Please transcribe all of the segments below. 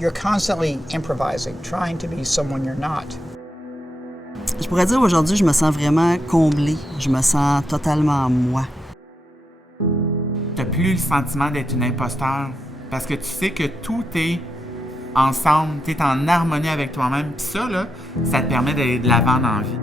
you're constantly improvising, trying to be someone you're not. Je pourrais dire aujourd'hui, je me sens vraiment comblée. Je me sens totalement moi. T'as plus le sentiment d'être une imposteur parce que tu sais que tout est ensemble, tu es en harmonie avec toi-même. Puis ça, là, ça te permet d'aller de l'avant dans la vie.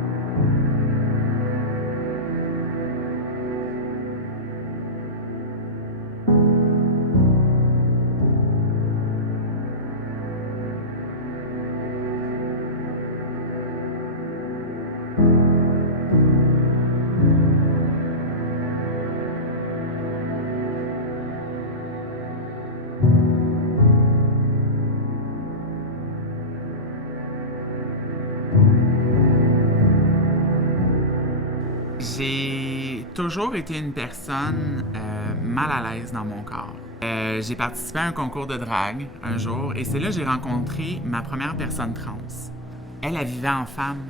J'ai toujours été une personne mal à l'aise dans mon corps. J'ai participé à un concours de drague un jour et c'est là que j'ai rencontré ma première personne trans. Elle vivait en femme.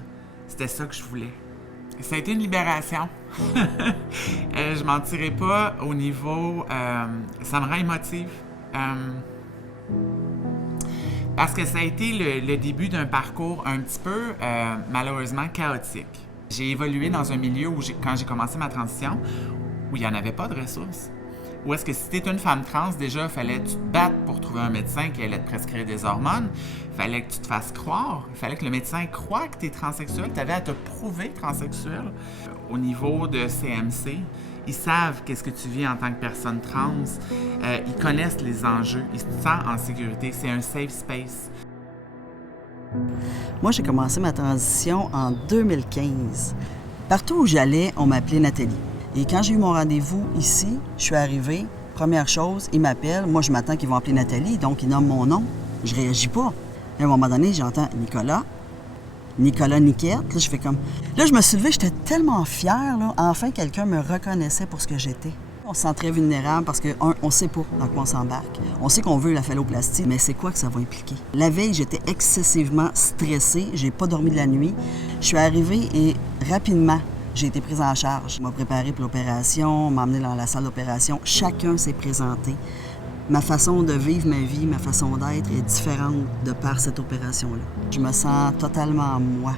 C'était ça que je voulais. Ça a été une libération. Je m'en tirais pas au niveau... ça me rend émotive. Parce que ça a été le début d'un parcours un petit peu, malheureusement, chaotique. J'ai évolué dans un milieu où, quand j'ai commencé ma transition, où il n'y en avait pas de ressources. Où est-ce que si tu étais une femme trans, déjà, il fallait que tu te battes pour trouver un médecin qui allait te prescrire des hormones. Il fallait que tu te fasses croire. Il fallait que le médecin croie que tu es transsexuel. Tu avais à te prouver transsexuel. Au niveau de CMC, ils savent qu'est-ce que tu vis en tant que personne trans. Ils connaissent les enjeux. Ils se sentent en sécurité. C'est un safe space. Moi, j'ai commencé ma transition en 2015. Partout où j'allais, on m'appelait Nathalie. Et quand j'ai eu mon rendez-vous ici, je suis arrivée, première chose, ils m'appellent. Moi, je m'attends qu'ils vont appeler Nathalie, donc ils nomment mon nom. Je réagis pas. Et à un moment donné, j'entends Nicolas Niquette. Là, je fais comme... Là, je me suis levée, j'étais tellement fière, là. Enfin, quelqu'un me reconnaissait pour ce que j'étais. On se sent très vulnérable parce qu'on sait pas dans quoi on s'embarque. On sait qu'on veut la phalloplastie, mais c'est quoi que ça va impliquer? La veille, j'étais excessivement stressée. J'ai pas dormi de la nuit. Je suis arrivée et rapidement, j'ai été prise en charge. On m'a préparé pour l'opération, on m'a emmenée dans la salle d'opération. Chacun s'est présenté. Ma façon de vivre ma vie, ma façon d'être est différente de par cette opération-là. Je me sens totalement moi.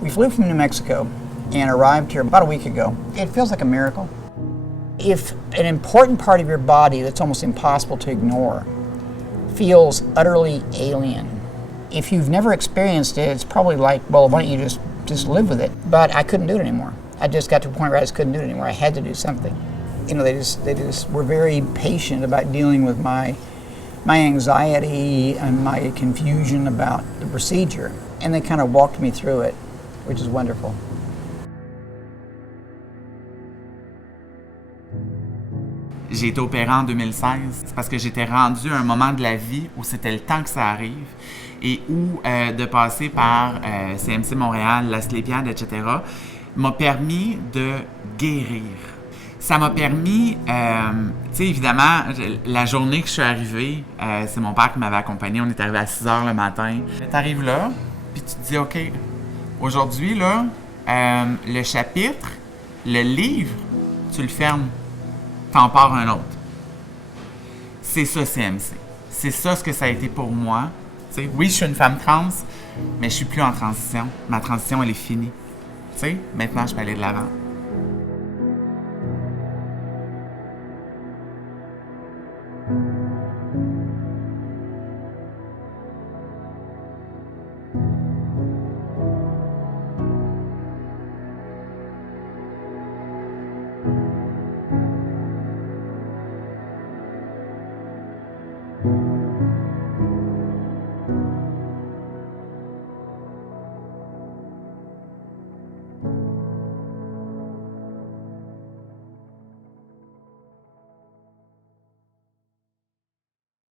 We flew from New Mexico and arrived here about a week ago. It feels like a miracle. If an important part of your body that's almost impossible to ignore feels utterly alien, if you've never experienced it, it's probably like, well, why don't you just live with it? But I couldn't do it anymore. I just got to a point where I just couldn't do it anymore. I had to do something. You know, they just were very patient about dealing with my anxiety and my confusion about the procedure. And they kind of walked me through it, which is wonderful. J'ai été opérée en 2016. C'est parce que j'étais rendue à un moment de la vie où c'était le temps que ça arrive et où de passer par CMC Montréal, l'Asclépiade, etc., m'a permis de guérir. Ça m'a permis, tu sais, évidemment, la journée que je suis arrivée, c'est mon père qui m'avait accompagné. On est arrivé à 6 h le matin. Tu arrives là, puis tu te dis, OK, aujourd'hui, là, le chapitre, le livre, tu le fermes. T'en pars un autre. C'est ça, CMC. C'est ça ce que ça a été pour moi. T'sais, oui, je suis une femme trans, mais je suis plus en transition. Ma transition, elle est finie. T'sais, maintenant, je peux aller de l'avant.